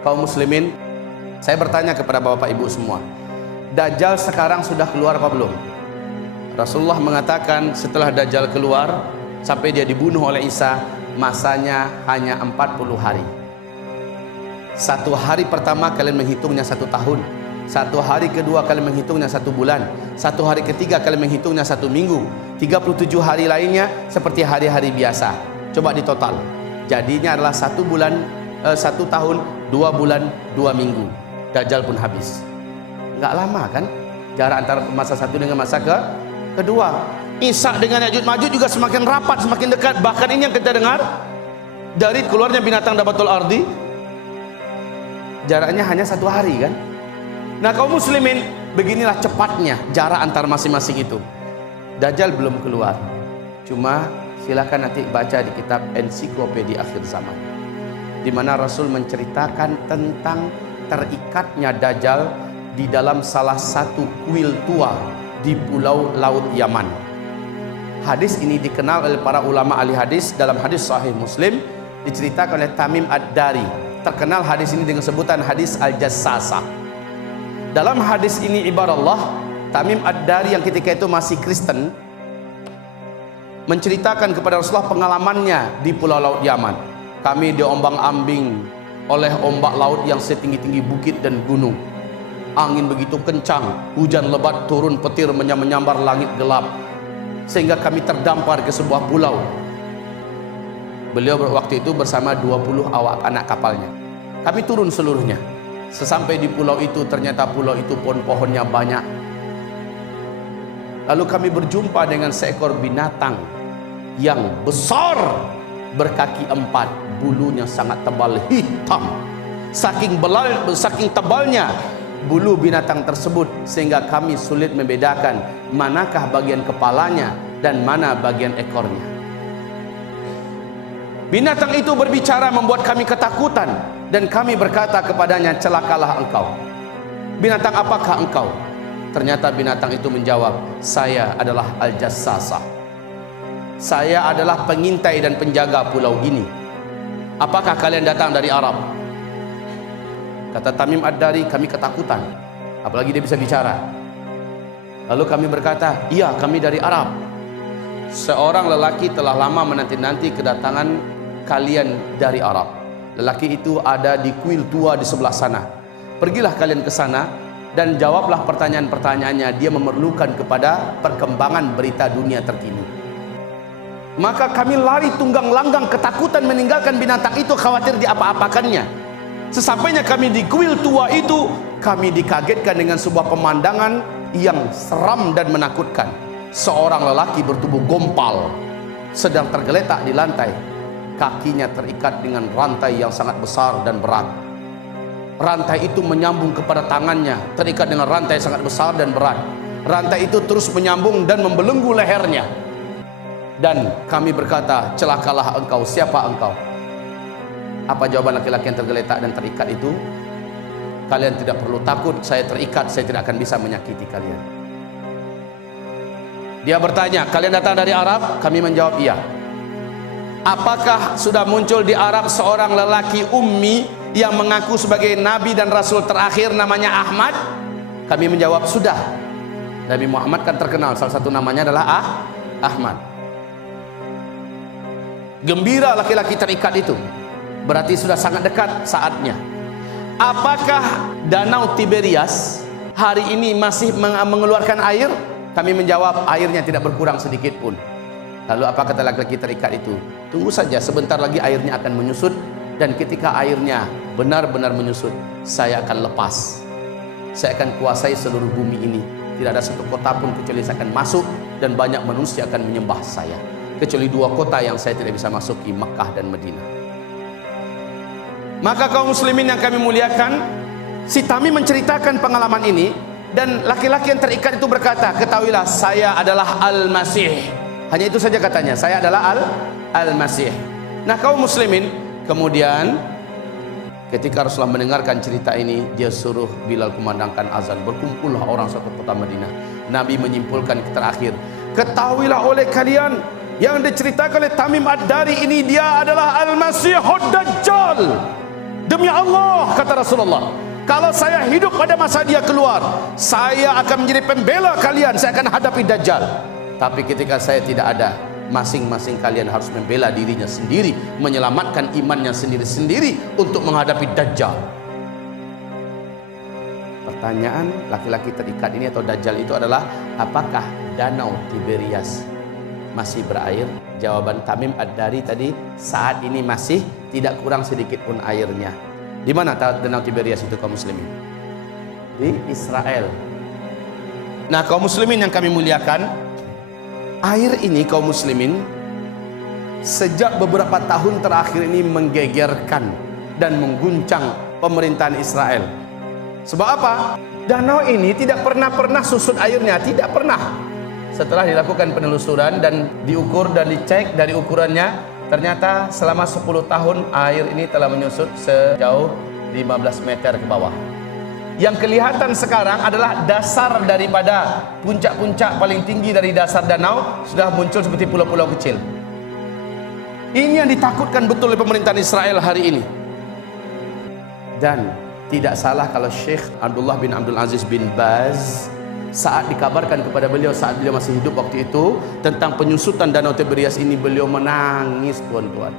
Kaum muslimin, saya bertanya kepada bapak ibu semua, Dajjal sekarang sudah keluar apa belum? Rasulullah mengatakan setelah Dajjal keluar sampai dia dibunuh oleh Isa, masanya hanya 40 hari. Satu hari pertama kalian menghitungnya 1 tahun, satu hari kedua kalian menghitungnya 1 bulan, satu hari ketiga kalian menghitungnya 1 minggu, 37 hari lainnya seperti hari-hari biasa. Coba ditotal, jadinya adalah 1 bulan, 1 tahun, 2 bulan, 2 minggu. Dajjal pun habis. Nggak lama kan jarak antara masa satu dengan masa kedua. Isa dengan Ya'juj Ma'juj juga semakin rapat, semakin dekat. Bahkan ini yang kita dengar dari keluarnya binatang Dabatul Ardi, jaraknya hanya 1 hari kan. Nah kaum muslimin, beginilah cepatnya jarak antar masing-masing itu. Dajjal belum keluar, cuma silakan nanti baca di kitab Ensiklopedia Akhir Zaman, di mana Rasul menceritakan tentang terikatnya Dajjal di dalam salah satu kuil tua di pulau Laut Yaman. Hadis ini dikenal oleh para ulama ahli hadis. Dalam hadis Sahih Muslim diceritakan oleh Tamim Ad-Dari. Terkenal hadis ini dengan sebutan hadis Al-Jassasah. Dalam hadis ini ibaratullah, Tamim Ad-Dari yang ketika itu masih Kristen menceritakan kepada Rasulullah pengalamannya di pulau Laut Yaman. Kami diombang-ambing oleh ombak laut yang setinggi-tinggi bukit dan gunung. Angin begitu kencang, hujan lebat turun, petir menyambar langit gelap, sehingga kami terdampar ke sebuah pulau. Beliau waktu itu bersama 20 awak anak kapalnya. Kami turun seluruhnya. Sesampai di pulau itu, ternyata pulau itu pohon-pohonnya banyak. Lalu kami berjumpa dengan seekor binatang yang besar, berkaki 4, bulunya sangat tebal, hitam. Saking tebalnya bulu binatang tersebut sehingga kami sulit membedakan manakah bagian kepalanya dan mana bagian ekornya. Binatang itu berbicara membuat kami ketakutan dan kami berkata kepadanya, celakalah engkau. Binatang apakah engkau? Ternyata binatang itu menjawab, saya adalah Al-Jassasah. Saya adalah pengintai dan penjaga pulau ini. Apakah kalian datang dari Arab? Kata Tamim Ad-Dari, kami ketakutan, apalagi dia bisa bicara. Lalu kami berkata, iya kami dari Arab. Seorang lelaki telah lama menanti-nanti kedatangan kalian dari Arab. Lelaki itu ada di kuil tua di sebelah sana. Pergilah kalian ke sana dan jawablah pertanyaan-pertanyaannya. Dia memerlukan kepada perkembangan berita dunia terkini. Maka kami lari tunggang langgang ketakutan meninggalkan binatang itu, khawatir diapa-apakannya. Sesampainya kami di kuil tua itu, kami dikagetkan dengan sebuah pemandangan yang seram dan menakutkan. Seorang lelaki bertubuh gompal sedang tergeletak di lantai. Kakinya terikat dengan rantai yang sangat besar dan berat. Rantai itu menyambung kepada tangannya, terikat dengan rantai sangat besar dan berat. Rantai itu terus menyambung dan membelenggu lehernya. Dan kami berkata, celakalah engkau, siapa engkau? Apa jawaban laki-laki yang tergeletak dan terikat itu? Kalian tidak perlu takut, saya terikat, saya tidak akan bisa menyakiti kalian. Dia bertanya, kalian datang dari Arab? Kami menjawab iya. Apakah sudah muncul di Arab seorang lelaki ummi yang mengaku sebagai nabi dan rasul terakhir namanya Ahmad? Kami menjawab sudah. Nabi Muhammad kan terkenal, salah satu namanya adalah Ahmad. Gembira laki-laki terikat itu, berarti sudah sangat dekat saatnya. Apakah danau Tiberias hari ini masih mengeluarkan air? Kami menjawab, airnya tidak berkurang sedikit pun. Lalu apa kata laki-laki terikat itu? Tunggu saja, sebentar lagi airnya akan menyusut. Dan ketika airnya benar-benar menyusut, saya akan lepas. Saya akan kuasai seluruh bumi ini. Tidak ada satu kota pun kecuali saya akan masuk, dan banyak manusia akan menyembah saya. Kecuali 2 kota yang saya tidak bisa masuki, Makkah dan Madinah. Maka kaum muslimin yang kami muliakan, si Tamim menceritakan pengalaman ini, dan laki-laki yang terikat itu berkata, ketahuilah saya adalah Al-Masih. Hanya itu saja katanya, saya adalah Al-Masih. Nah kaum muslimin, kemudian ketika Rasulullah mendengarkan cerita ini, dia suruh Bilal kumandangkan azan. Berkumpullah orang satu kota Madinah. Nabi menyimpulkan terakhir, ketahuilah oleh kalian, yang diceritakan oleh Tamim Ad-Dari ini, dia adalah Al-Masihud Dajjal. Demi Allah, kata Rasulullah, kalau saya hidup pada masa dia keluar, saya akan menjadi pembela kalian, saya akan hadapi Dajjal. Tapi ketika saya tidak ada, masing-masing kalian harus membela dirinya sendiri, menyelamatkan imannya sendiri-sendiri untuk menghadapi Dajjal. Pertanyaan laki-laki terikat ini atau Dajjal itu adalah, apakah danau Tiberias masih berair? Jawaban Tamim Ad-Dari tadi, saat ini masih, tidak kurang sedikit pun airnya. Di mana danau Tiberias itu, kaum muslimin? Di Israel. Nah, kaum muslimin yang kami muliakan, air ini, kaum muslimin, sejak beberapa tahun terakhir ini menggegerkan dan mengguncang pemerintahan Israel. Sebab apa? Danau ini tidak pernah susut airnya, tidak pernah. Setelah dilakukan penelusuran dan diukur dan dicek dari ukurannya, ternyata selama 10 tahun air ini telah menyusut sejauh 15 meter ke bawah. Yang kelihatan sekarang adalah dasar daripada puncak-puncak paling tinggi dari dasar danau sudah muncul seperti pulau-pulau kecil. Ini yang ditakutkan betul oleh pemerintahan Israel hari ini. Dan tidak salah kalau Syekh Abdullah bin Abdul Aziz bin Baz, saat dikabarkan kepada beliau saat beliau masih hidup waktu itu tentang penyusutan danau Tiberias ini, beliau menangis, tuan-tuan.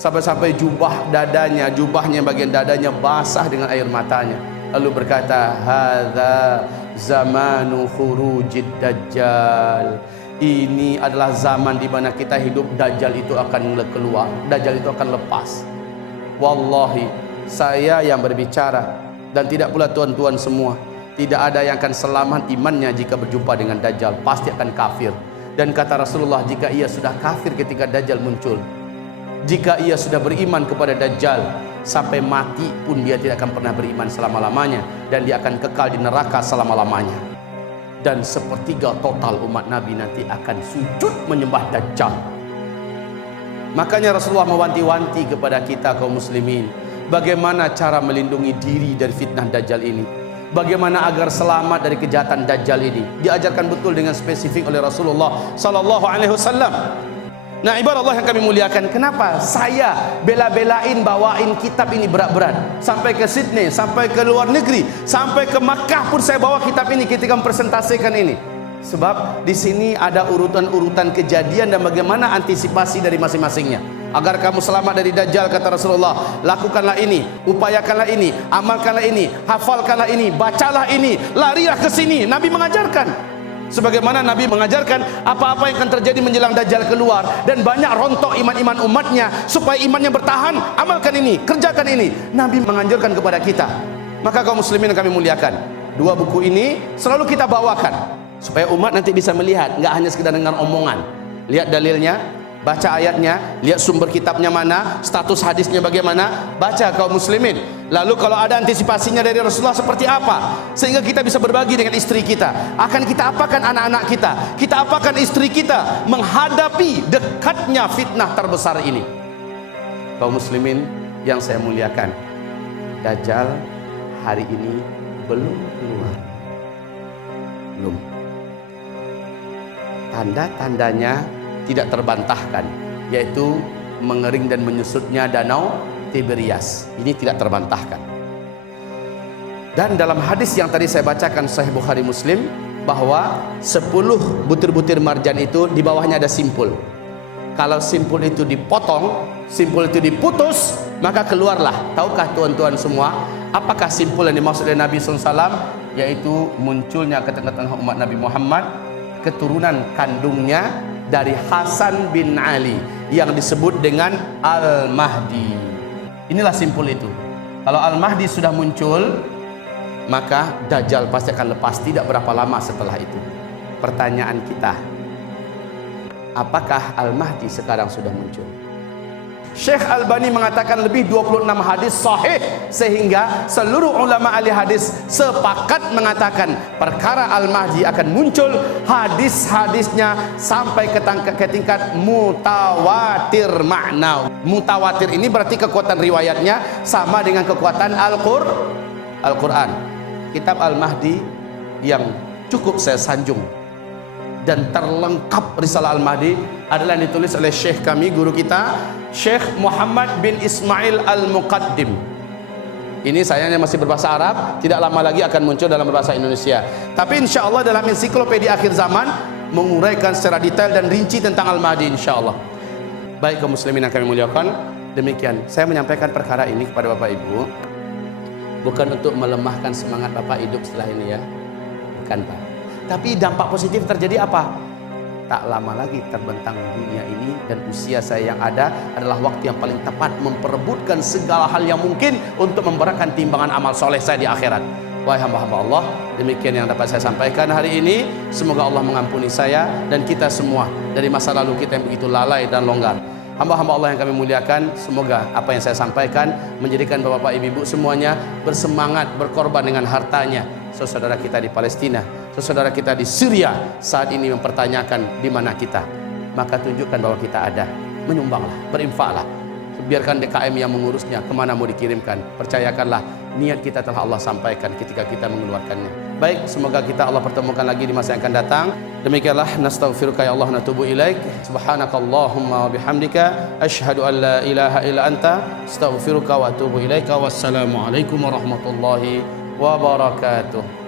Sampai-sampai jubahnya bagian dadanya basah dengan air matanya. Lalu berkata, hadza zamanu khurujid dajjal. Ini adalah zaman di mana kita hidup, Dajjal itu akan keluar, Dajjal itu akan lepas. Wallahi, saya yang berbicara dan tidak pula tuan-tuan semua, tidak ada yang akan selamat imannya jika berjumpa dengan Dajjal, pasti akan kafir. Dan kata Rasulullah, jika ia sudah kafir ketika Dajjal muncul, jika ia sudah beriman kepada Dajjal, sampai mati pun dia tidak akan pernah beriman selama-lamanya, dan dia akan kekal di neraka selama-lamanya. Dan sepertiga total umat Nabi nanti akan sujud menyembah Dajjal. Makanya Rasulullah mewanti-wanti kepada kita kaum muslimin, bagaimana cara melindungi diri dari fitnah Dajjal ini, bagaimana agar selamat dari kejahatan Dajjal ini. Diajarkan betul dengan spesifik oleh Rasulullah sallallahu alaihi wasallam. Nah, ibarat Allah yang kami muliakan, kenapa saya bela-belain bawain kitab ini berat-berat sampai ke Sydney, sampai ke luar negeri, sampai ke Makkah pun saya bawa kitab ini ketika mempresentasikan ini. Sebab di sini ada urutan-urutan kejadian dan bagaimana antisipasi dari masing-masingnya. Agar kamu selamat dari Dajjal, kata Rasulullah, lakukanlah ini, upayakanlah ini, amalkanlah ini, hafalkanlah ini, bacalah ini, larilah ke sini. Nabi mengajarkan. Sebagaimana Nabi mengajarkan apa-apa yang akan terjadi menjelang Dajjal keluar, dan banyak rontok iman-iman umatnya, supaya imannya bertahan, amalkan ini, kerjakan ini. Nabi menganjurkan kepada kita. Maka kaum muslimin yang kami muliakan, dua buku ini selalu kita bawakan supaya umat nanti bisa melihat, nggak hanya sekedar dengar omongan. Lihat dalilnya, baca ayatnya, lihat sumber kitabnya mana, status hadisnya bagaimana, baca kaum muslimin. Lalu kalau ada antisipasinya dari Rasulullah seperti apa, sehingga kita bisa berbagi dengan istri kita. Akan kita apakan anak-anak kita apakan istri kita menghadapi dekatnya fitnah terbesar ini. Kaum muslimin yang saya muliakan, Dajjal hari ini belum keluar, belum. Tanda-tandanya tidak terbantahkan, yaitu mengering dan menyusutnya danau Tiberias. Ini tidak terbantahkan. Dan dalam hadis yang tadi saya bacakan Sahih Bukhari Muslim, bahwa 10 butir-butir marjan itu di bawahnya ada simpul. Kalau simpul itu dipotong, simpul itu diputus, maka keluarlah. Tahukah tuan-tuan semua apakah simpul yang dimaksud oleh Nabi SAW? Yaitu munculnya ke tengah-tengah umat Nabi Muhammad keturunan kandungnya dari Hasan bin Ali yang disebut dengan Al-Mahdi. Inilah simpul itu. Kalau Al-Mahdi sudah muncul, maka Dajjal pasti akan lepas tidak berapa lama setelah itu. Pertanyaan kita, apakah Al-Mahdi sekarang sudah muncul? Syekh Albani mengatakan lebih 26 hadis sahih, sehingga seluruh ulama ahli hadis sepakat mengatakan perkara Al-Mahdi akan muncul. Hadis-hadisnya sampai ke tingkat mutawatir makna. Mutawatir ini berarti kekuatan riwayatnya sama dengan kekuatan Al-Quran. Kitab Al-Mahdi yang cukup saya sanjung dan terlengkap risalah Al-Mahdi adalah yang ditulis oleh Syekh kami, guru kita, Syekh Muhammad bin Ismail Al-Muqaddim. Ini sayangnya masih berbahasa Arab, tidak lama lagi akan muncul dalam berbahasa Indonesia. Tapi insya Allah dalam ensiklopedia akhir zaman menguraikan secara detail dan rinci tentang Al-Mahdi insya Allah. Baik kaum muslimin yang kami muliakan, demikian saya menyampaikan perkara ini kepada Bapak Ibu bukan untuk melemahkan semangat Bapak hidup setelah ini ya, bukan Pak. Tapi dampak positif terjadi apa? Tak lama lagi terbentang dunia ini, dan usia saya yang ada adalah waktu yang paling tepat memperebutkan segala hal yang mungkin untuk memberatkan timbangan amal soleh saya di akhirat. Wahai hamba-hamba Allah, demikian yang dapat saya sampaikan hari ini. Semoga Allah mengampuni saya dan kita semua dari masa lalu kita yang begitu lalai dan longgar. Hamba-hamba Allah yang kami muliakan, semoga apa yang saya sampaikan menjadikan bapak-bapak, ibu-ibu semuanya bersemangat berkorban dengan hartanya. Saudara kita di Palestina, saudara kita di Syria saat ini mempertanyakan di mana kita, maka tunjukkan bahwa kita ada. Menyumbanglah, berinfaklah. Biarkan DKM yang mengurusnya kemana mau dikirimkan. Percayakanlah niat kita telah Allah sampaikan ketika kita mengeluarkannya. Baik, semoga kita Allah pertemukan lagi di masa yang akan datang. Demikianlah, nastaghfiruka ya Allah, natubu ilaik. Subhanakallahumma wa bihamdika asyhadu an la ilaha illa anta astaghfiruka wa atubu ilaika. Wassalamualaikum warahmatullahi wabarakatuh.